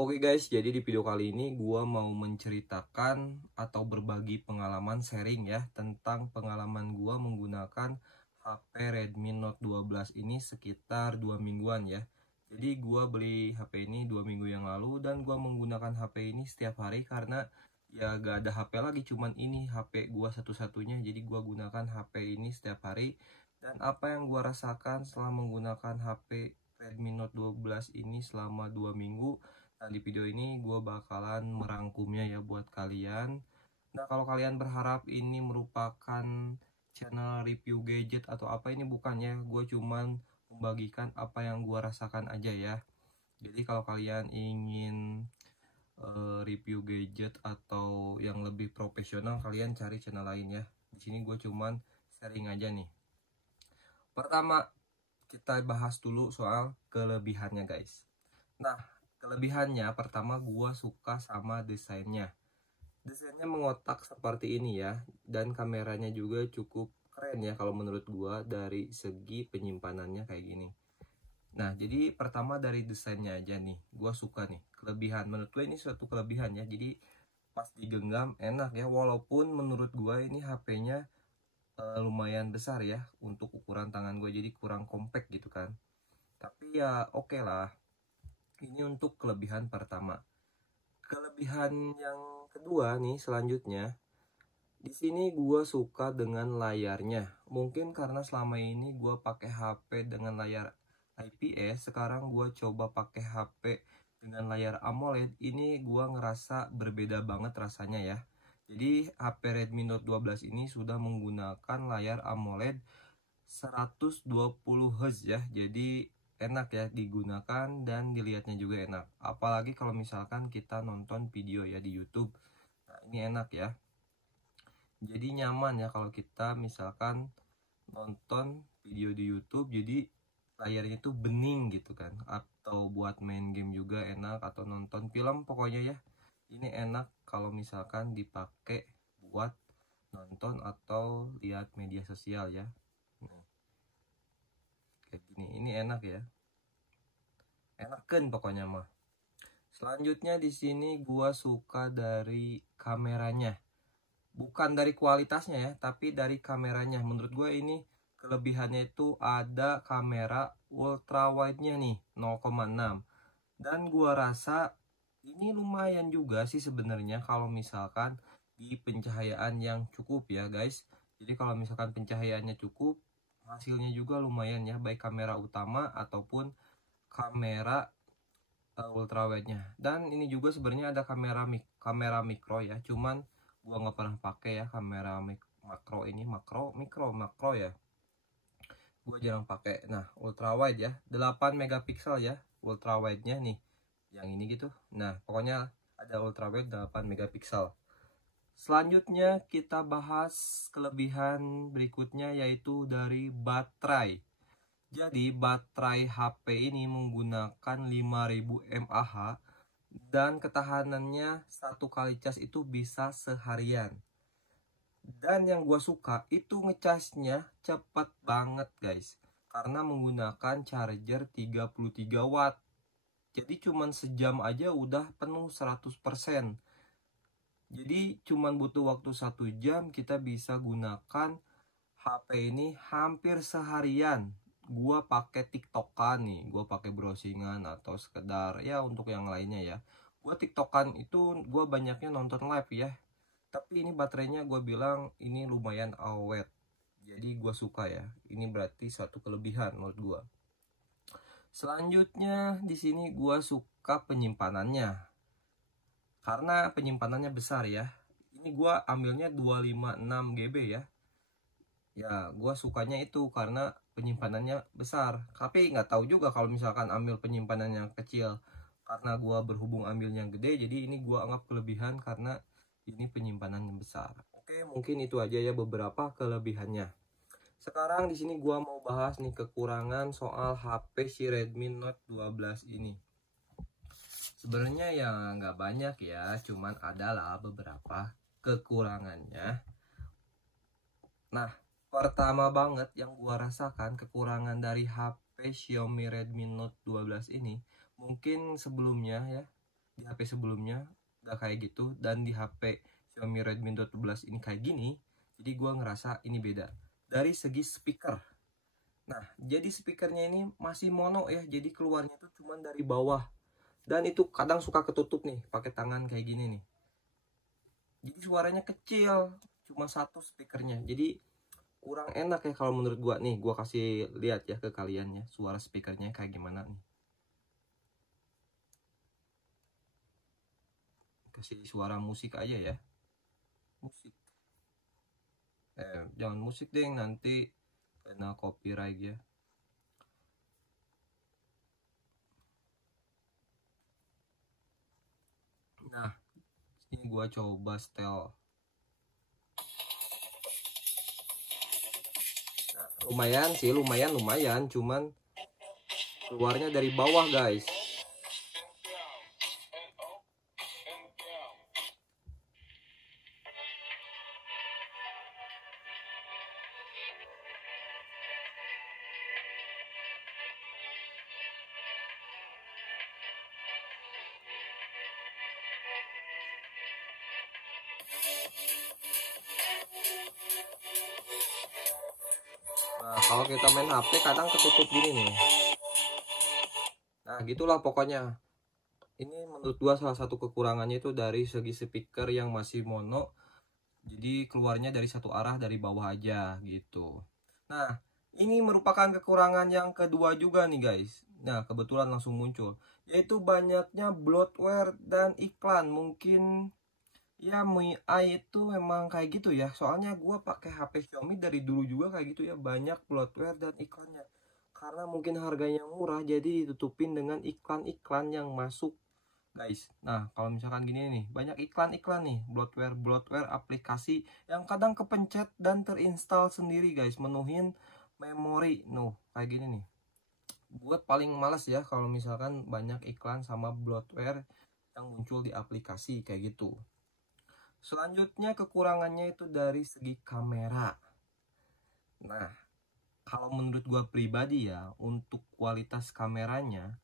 Oke guys, jadi di video kali ini gua mau menceritakan atau berbagi pengalaman sharing ya tentang pengalaman gua menggunakan HP Redmi Note 12 ini sekitar 2 mingguan ya. Jadi gua beli HP ini 2 minggu yang lalu dan gua menggunakan HP ini setiap hari karena ya gak ada HP lagi, cuman ini HP gua satu-satunya. Jadi gua gunakan HP ini setiap hari. Dan apa yang gua rasakan setelah menggunakan HP Redmi Note 12 ini selama 2 minggu. Nah, di video ini gue bakalan merangkumnya ya buat kalian. Nah, kalau kalian berharap ini merupakan channel review gadget atau apa, ini bukan ya. Gue cuman membagikan apa yang gue rasakan aja ya. Jadi kalau kalian ingin review gadget atau yang lebih profesional, kalian cari channel lain ya. Di sini gue cuman sharing aja nih. Pertama, kita bahas dulu soal kelebihannya guys. Nah, kelebihannya pertama, gua suka sama desainnya. Desainnya mengotak seperti ini ya, dan kameranya juga cukup keren ya kalau menurut gua dari segi penyimpanannya kayak gini. Nah, jadi pertama dari desainnya aja nih, gua suka nih. Kelebihan menurut gua ini suatu kelebihan ya. Jadi pas digenggam enak ya, walaupun menurut gua ini HP-nya lumayan besar ya untuk ukuran tangan gua, jadi kurang compact gitu kan. Tapi ya oke lah. Ini untuk kelebihan pertama. Kelebihan yang kedua nih selanjutnya, di sini gua suka dengan layarnya. Mungkin karena selama ini gua pakai HP dengan layar IPS, sekarang gua coba pakai HP dengan layar AMOLED. Ini gua ngerasa berbeda banget rasanya ya. Jadi HP Redmi Note 12 ini sudah menggunakan layar AMOLED 120 Hz ya. Jadi enak ya digunakan dan dilihatnya juga enak. Apalagi kalau misalkan kita nonton video ya di YouTube. Nah, ini enak ya. Jadi nyaman ya kalau kita misalkan nonton video di YouTube, jadi layarnya itu bening gitu kan. Atau buat main game juga enak, atau nonton film pokoknya ya. Ini enak kalau misalkan dipakai buat nonton atau lihat media sosial ya. Kayak gini, ini enak ya, enakan pokoknya mah. Selanjutnya di sini gua suka dari kameranya, bukan dari kualitasnya ya, tapi dari kameranya. Menurut gua ini kelebihannya itu ada kamera ultra wide nya nih 0,6, dan gua rasa ini lumayan juga sih sebenarnya kalau misalkan di pencahayaan yang cukup ya guys. Jadi kalau misalkan pencahayaannya cukup, hasilnya juga lumayan ya, baik kamera utama ataupun kamera ultrawide-nya. Dan ini juga sebenarnya ada kamera mikro ya, cuman gua nggak pernah pakai ya kamera makro ini, makro ya, gua jarang pakai. Nah, ultrawide ya 8 megapiksel ya ultrawide-nya nih, yang ini gitu. Nah, pokoknya ada ultrawide 8 megapiksel. Selanjutnya kita bahas kelebihan berikutnya, yaitu dari baterai. Jadi baterai HP ini menggunakan 5000 mAh dan ketahanannya satu kali cas itu bisa seharian. Dan yang gue suka itu ngecasnya cepat banget guys, karena menggunakan charger 33 watt. Jadi cuman sejam aja udah penuh 100%. Jadi cuman butuh waktu 1 jam kita bisa gunakan HP ini hampir seharian. Gua pakai TikTokan nih, gua pakai browsingan atau sekedar ya untuk yang lainnya ya. Gua TikTokan itu gua banyaknya nonton live ya. Tapi ini baterainya gua bilang ini lumayan awet. Jadi gua suka ya. Ini berarti satu kelebihan menurut gua. Selanjutnya di sini gua suka penyimpanannya. Karena penyimpanannya besar ya. Ini gua ambilnya 256 GB ya. Ya, gua sukanya itu karena penyimpanannya besar. Tapi nggak tahu juga kalau misalkan ambil penyimpanan yang kecil. Karena gua berhubung ambil yang gede, jadi ini gua anggap kelebihan karena ini penyimpanannya besar. Oke, mungkin itu aja ya beberapa kelebihannya. Sekarang di sini gua mau bahas nih kekurangan soal HP si Redmi Note 12 ini. Sebenarnya ya nggak banyak ya, cuman adalah beberapa kekurangannya. Nah, pertama banget yang gua rasakan kekurangan dari HP Xiaomi Redmi Note 12 ini, mungkin sebelumnya ya di HP sebelumnya udah kayak gitu, dan di HP Xiaomi Redmi Note 12 ini kayak gini. Jadi gue ngerasa ini beda dari segi speaker. Nah, jadi speakernya ini masih mono ya, jadi keluarnya tuh cuman dari bawah, dan itu kadang suka ketutup nih pakai tangan kayak gini nih. Jadi suaranya kecil, cuma satu speakernya. Jadi kurang enak ya kalau menurut gua nih. Gua kasih lihat ya ke kalian ya, suara speakernya kayak gimana nih. Kasih suara musik aja ya. Musik. Jangan musik deh, nanti kena copyright ya. Nah, ini gua coba setel. Nah, lumayan sih, lumayan, cuman keluarnya dari bawah, guys. Nah, kalau kita main HP kadang ketutup gini nih. Nah, gitulah pokoknya. Ini menurut gua salah satu kekurangannya itu dari segi speaker yang masih mono. Jadi keluarnya dari satu arah, dari bawah aja gitu. Nah, ini merupakan kekurangan yang kedua juga nih guys. Nah, kebetulan langsung muncul, yaitu banyaknya bloatware dan iklan. Mungkin ya MIUI itu memang kayak gitu ya. Soalnya gua pakai HP Xiaomi dari dulu juga kayak gitu ya, banyak bloatware dan iklannya. Karena mungkin harganya murah, jadi ditutupin dengan iklan-iklan yang masuk guys. Nah, kalau misalkan gini nih, banyak iklan-iklan nih, bloatware aplikasi yang kadang kepencet dan terinstall sendiri guys, menuhin memori. Kayak gini nih. Buat paling males ya kalau misalkan banyak iklan sama bloatware yang muncul di aplikasi kayak gitu. Selanjutnya kekurangannya itu dari segi kamera. Nah, kalau menurut gua pribadi ya, untuk kualitas kameranya,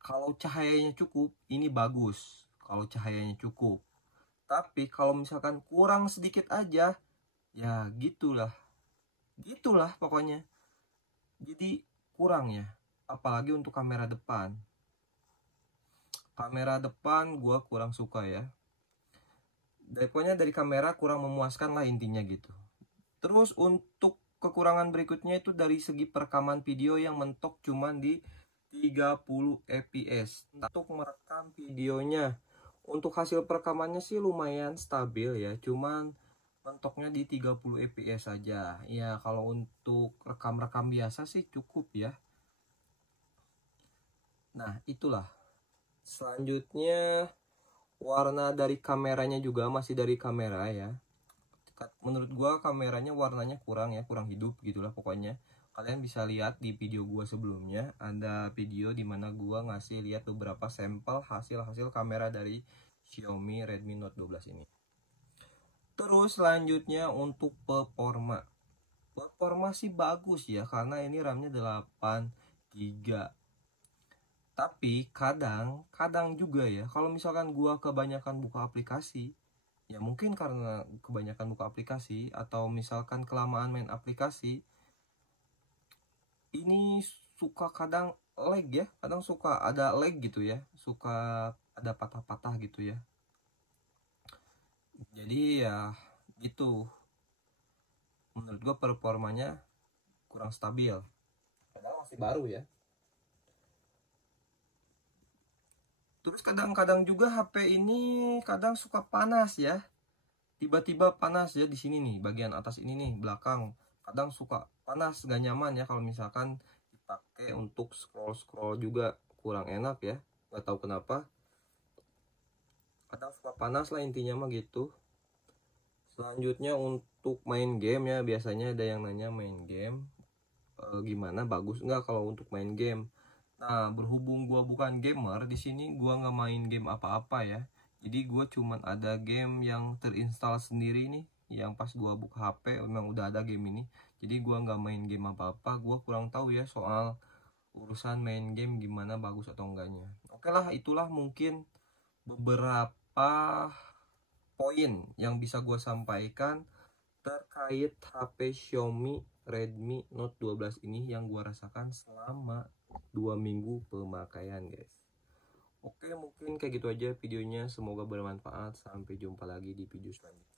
kalau cahayanya cukup, ini bagus. Kalau cahayanya cukup. Tapi kalau misalkan kurang sedikit aja, ya gitulah. Gitulah pokoknya. Jadi kurang ya. Apalagi untuk kamera depan. Kamera depan gua kurang suka ya. Pokoknya dari kamera kurang memuaskan lah intinya gitu. Terus untuk kekurangan berikutnya itu dari segi perekaman video yang mentok cuman di 30 fps untuk merekam videonya. Untuk hasil perekamannya sih lumayan stabil ya, cuman mentoknya di 30 fps saja. Ya kalau untuk rekam-rekam biasa sih cukup ya. Nah, itulah. Selanjutnya warna dari kameranya juga masih dari kamera ya. Menurut gua kameranya warnanya kurang ya, kurang hidup gitulah pokoknya. Kalian bisa lihat di video gua sebelumnya, ada video dimana gua ngasih lihat beberapa sampel hasil kamera dari Xiaomi Redmi Note 12 ini. Terus selanjutnya untuk performa sih bagus ya, karena ini RAM-nya 8 GB. Tapi kadang juga ya, kalau misalkan gua kebanyakan buka aplikasi, ya mungkin karena kebanyakan buka aplikasi atau misalkan kelamaan main aplikasi, ini suka kadang lag ya, kadang suka ada lag gitu ya, suka ada patah-patah gitu ya. Jadi ya gitu, menurut gue performanya kurang stabil, padahal masih baru ya. Terus kadang-kadang juga HP ini kadang suka panas ya, tiba-tiba panas ya di sini nih, bagian atas ini nih, belakang kadang suka panas, gak nyaman ya kalau misalkan dipakai untuk scroll juga, kurang enak ya, gak tahu kenapa, kadang suka panas lah intinya mah gitu. Selanjutnya untuk main game ya, biasanya ada yang nanya main game gimana, bagus nggak kalau untuk main game. Nah, berhubung gua bukan gamer, di sini gua nggak main game apa-apa ya. Jadi gua cuman ada game yang terinstall sendiri nih, yang pas gua buka HP memang udah ada game ini. Jadi gua nggak main game apa-apa, gua kurang tahu ya soal urusan main game gimana bagus atau enggaknya. Oke lah, itulah mungkin beberapa poin yang bisa gue sampaikan terkait HP Xiaomi Redmi Note 12 ini yang gue rasakan selama 2 minggu pemakaian, guys. Oke, mungkin kayak gitu aja videonya. Semoga bermanfaat. Sampai jumpa lagi di video selanjutnya.